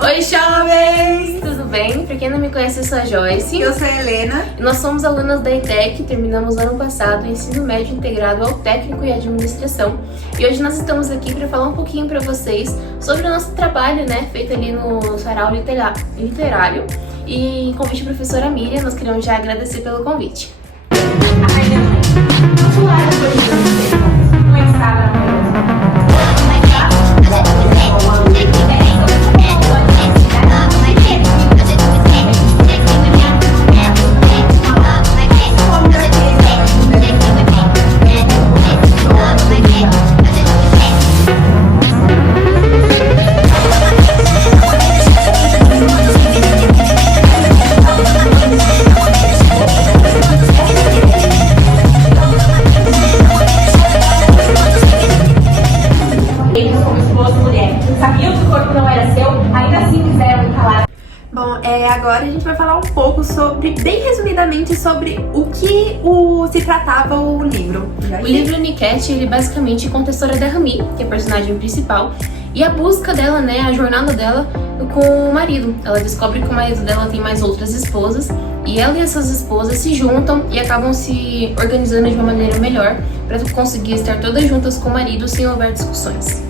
Oi, jovens! Tudo bem? Pra quem não me conhece, eu sou a Joyce. Eu sou a Helena. E nós somos alunas da ETEC, terminamos ano passado o ensino médio integrado ao técnico e administração. E hoje nós estamos aqui para falar um pouquinho para vocês sobre o nosso trabalho, né, feito ali no sarau literário. E em convite da professora Miriam, nós queremos já agradecer pelo convite. Bom, agora a gente vai falar um pouco bem resumidamente, sobre o que se tratava o livro. O livro Niket, ele basicamente conta a história da Rami, que é a personagem principal, e a busca dela, né, a jornada dela com o marido. Ela descobre que o marido dela tem mais outras esposas, e ela e essas esposas se juntam e acabam se organizando de uma maneira melhor para conseguir estar todas juntas com o marido sem houver discussões.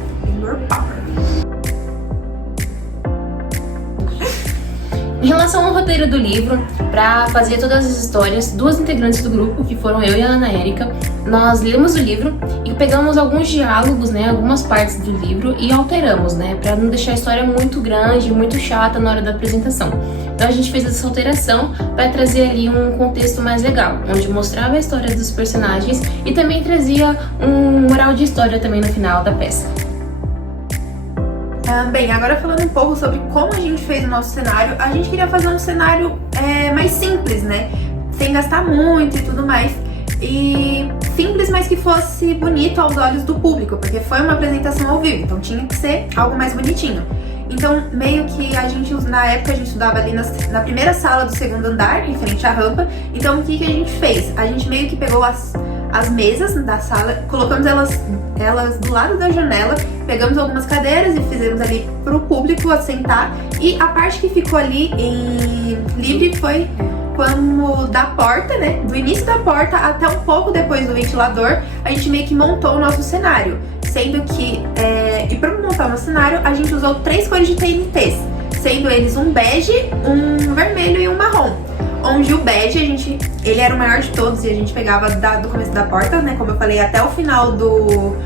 Em relação ao roteiro do livro, para fazer todas as histórias, duas integrantes do grupo, que foram eu e a Ana Érica, nós lemos o livro e pegamos alguns diálogos, né, algumas partes do livro e alteramos, né, para não deixar a história muito grande, muito chata na hora da apresentação. Então a gente fez essa alteração para trazer ali um contexto mais legal, onde mostrava a história dos personagens e também trazia um moral de história também no final da peça. Bem, agora falando um pouco sobre como a gente fez o nosso cenário, a gente queria fazer um cenário mais simples, né? Sem gastar muito e tudo mais. E simples, mas que fosse bonito aos olhos do público, porque foi uma apresentação ao vivo, então tinha que ser algo mais bonitinho. Então, meio que na época a gente estudava ali na primeira sala do segundo andar, em frente à rampa. Então, o que a gente fez? A gente meio que pegou as mesas da sala, colocamos elas do lado da janela, pegamos algumas cadeiras e fizemos ali pro público assentar, e a parte que ficou ali livre foi como da porta, né, do início da porta até um pouco depois do ventilador, a gente meio que montou o nosso cenário, sendo que, e para montar o nosso cenário, a gente usou 3 cores de TNTs, sendo eles um bege, um vermelho e um marrom. Onde o bege, ele era o maior de todos e a gente pegava do começo da porta, né, como eu falei, até o final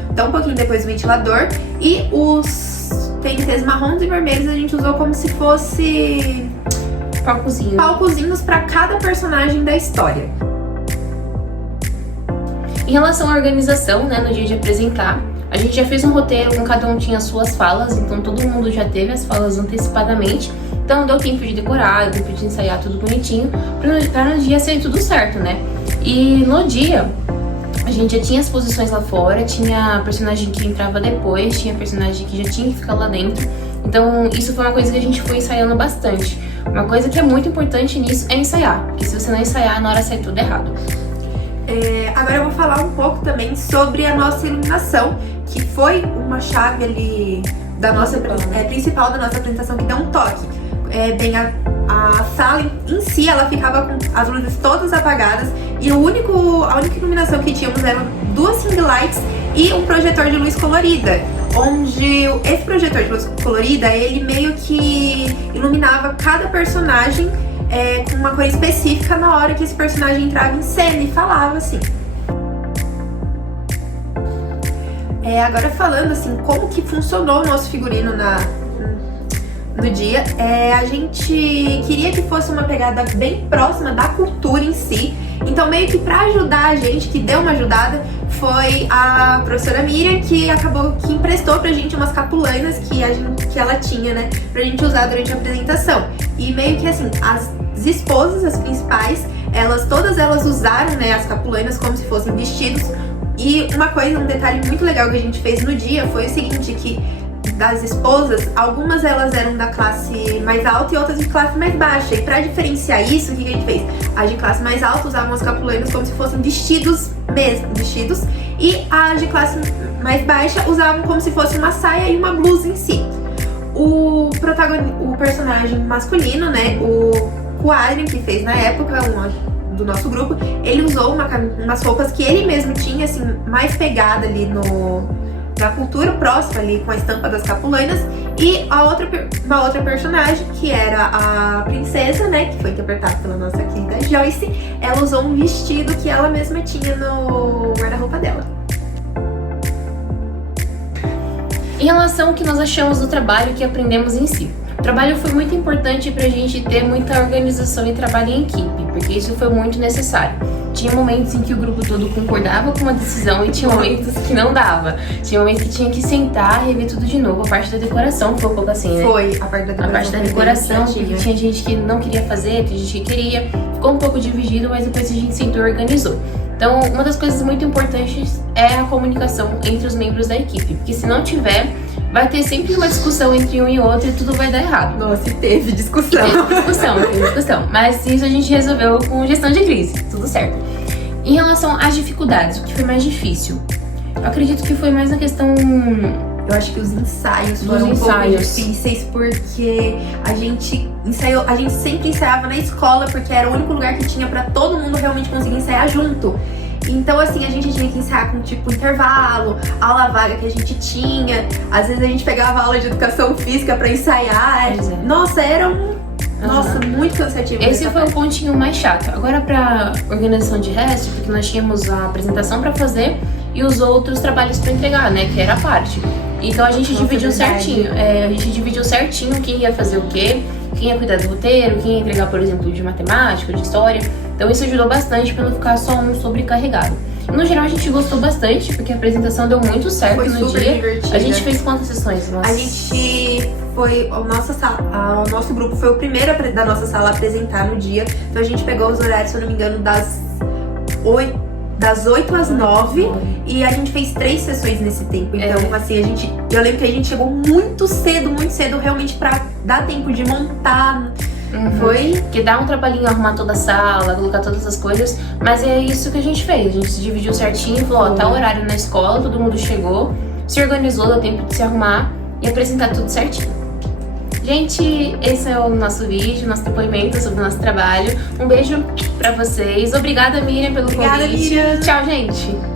até um pouquinho depois do ventilador. E os TNTs marrons e vermelhos a gente usou como se fosse palcozinhos para cada personagem da história. Em relação à organização, né, no dia de apresentar, a gente já fez um roteiro com cada um tinha as suas falas, então todo mundo já teve as falas antecipadamente. Então deu tempo de decorar, deu tempo de ensaiar tudo bonitinho, pra no dia sair tudo certo, né? E no dia, a gente já tinha as posições lá fora, tinha personagem que entrava depois, tinha personagem que já tinha que ficar lá dentro. Então isso foi uma coisa que a gente foi ensaiando bastante. Uma coisa que é muito importante nisso é ensaiar, porque se você não ensaiar, na hora sai tudo errado. Agora eu vou falar um pouco também sobre a nossa iluminação, que foi uma chave ali principal da nossa apresentação, que deu um toque. A sala em si, ela ficava com as luzes todas apagadas e a única iluminação que tínhamos eram 2 ring lights e um projetor de luz colorida, onde esse projetor de luz colorida, ele meio que iluminava cada personagem com uma cor específica na hora que esse personagem entrava em cena e falava assim. Agora falando assim, como que funcionou o nosso figurino no dia, a gente queria que fosse uma pegada bem próxima da cultura em si. Então meio que pra ajudar a gente, que deu uma ajudada, foi a professora Miriam, que emprestou pra gente umas capulainas que ela tinha, né, pra gente usar durante a apresentação. E meio que assim, as esposas, as principais, todas elas usaram, né, as capulainas como se fossem vestidos. E um detalhe muito legal que a gente fez no dia foi o seguinte, que das esposas, algumas elas eram da classe mais alta e outras de classe mais baixa. E pra diferenciar isso, o que a gente fez? As de classe mais alta usavam as capuleiras como se fossem vestidos mesmo, e as de classe mais baixa usavam como se fosse uma saia e uma blusa em si. O personagem masculino, né, o Adrien, que fez na época do nosso grupo, ele usou umas roupas que ele mesmo tinha, assim, mais pegada ali na cultura próxima ali, com a estampa das Capulainas. E uma outra personagem, que era a princesa, né, que foi interpretada pela nossa querida Joyce, ela usou um vestido que ela mesma tinha no guarda-roupa dela. Em relação ao que nós achamos do trabalho que aprendemos em si. O trabalho foi muito importante pra gente ter muita organização e trabalho em equipe, porque isso foi muito necessário. Tinha momentos em que o grupo todo concordava com uma decisão e tinha momentos que não dava. Tinha momentos que tinha que sentar e rever tudo de novo. A parte da decoração foi um pouco assim, né? Foi, a parte da decoração, porque tinha gente que não queria fazer, tinha gente que queria. Ficou um pouco dividido, mas depois a gente sentou e organizou. Então, uma das coisas muito importantes é a comunicação entre os membros da equipe, porque se não tiver, vai ter sempre uma discussão entre um e outro e tudo vai dar errado. Nossa, e teve discussão. Teve discussão. Mas isso a gente resolveu com gestão de crise, tudo certo. Em relação às dificuldades, o que foi mais difícil? Eu acredito que foi mais a questão... Eu acho que os ensaios foram um pouco difíceis, porque a gente sempre ensaiava na escola, porque era o único lugar que tinha pra todo mundo realmente conseguir ensaiar junto. Então, assim, a gente tinha que ensaiar com, tipo, intervalo, aula vaga que a gente tinha. Às vezes a gente pegava aula de educação física pra ensaiar. Nossa, era muito cansativo. Esse foi o pontinho mais chato. Agora, pra organização de resto, porque nós tínhamos a apresentação pra fazer e os outros trabalhos pra entregar, né, que era a parte. Então a gente dividiu certinho. A gente dividiu certinho quem ia fazer o quê, quem ia cuidar do roteiro, quem ia entregar, por exemplo, de matemática, de história. Então isso ajudou bastante pra não ficar só um sobrecarregado. No geral a gente gostou bastante, porque a apresentação deu muito certo foi no super dia. Divertida. A gente fez quantas sessões? A gente foi... O nosso grupo foi o primeiro da nossa sala a apresentar no dia. Então a gente pegou os horários, se eu não me engano, das 8 às 9 e a gente fez 3 sessões nesse tempo. Então, assim, eu lembro que a gente chegou muito cedo, realmente pra dar tempo de montar. Foi? Que dá um trabalhinho arrumar toda a sala, colocar todas as coisas, mas é isso que a gente fez. A gente se dividiu certinho, falou, ó, tá o horário na escola, todo mundo chegou, se organizou, deu tempo de se arrumar e apresentar tudo certinho. Gente, esse é o nosso vídeo, nosso depoimento sobre o nosso trabalho. Um beijo pra vocês. Obrigada, Miriam, pelo convite. Miriam. Tchau, gente.